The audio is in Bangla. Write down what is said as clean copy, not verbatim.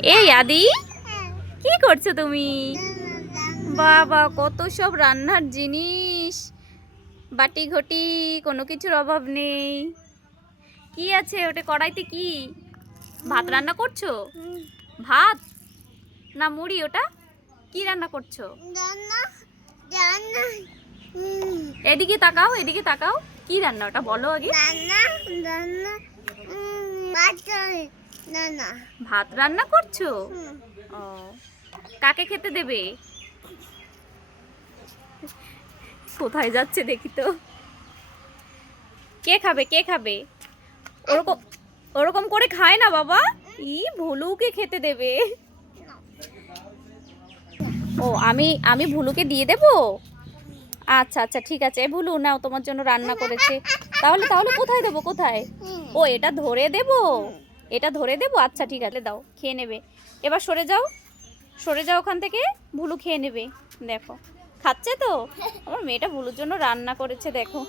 এই আদি, কি করছো তুমি? বাবা, কত সব রান্নার জিনিস, বাটি ঘটি, কোনো কিছুর অভাব নেই। কি আছে ওটা কড়াইতে? কি ভাত রান্না করছো? ভাত না মুড়ি? ওটা কি রান্না করছো? এদিকে তাকাও, এদিকে তাকাও। কি রান্না ওটা বলো আগে। ভাত রান্না করছো? ও, কাকে খেতে দেবে? কোথায় যাচ্ছে দেখি তো। কে খাবে, কে খাবে? ওরকম ওরকম করে খায় না বাবা। ই ভুলুকে খেতে দেবে। ও, আমি আমি ভুলুকে দিয়ে দেব। আচ্ছা আচ্ছা, ঠিক আছে। ভুলু নাও, তোমার জন্য রান্না করেছে। তাহলে তাহলে কোথায় দেবো, কোথায়? ও, এটা ধরে দেব? এটা ধরে দেব? আচ্ছা ঠিক আছে, দাও, খেয়ে নেবে। এবার সরে যাও, সরে যাও ওখান থেকে। ভুলু খেয়ে নেবে। দেখো খাচ্ছে তো, আমার মেয়েটা ভুলুর জন্য রান্না করেছে, দেখো।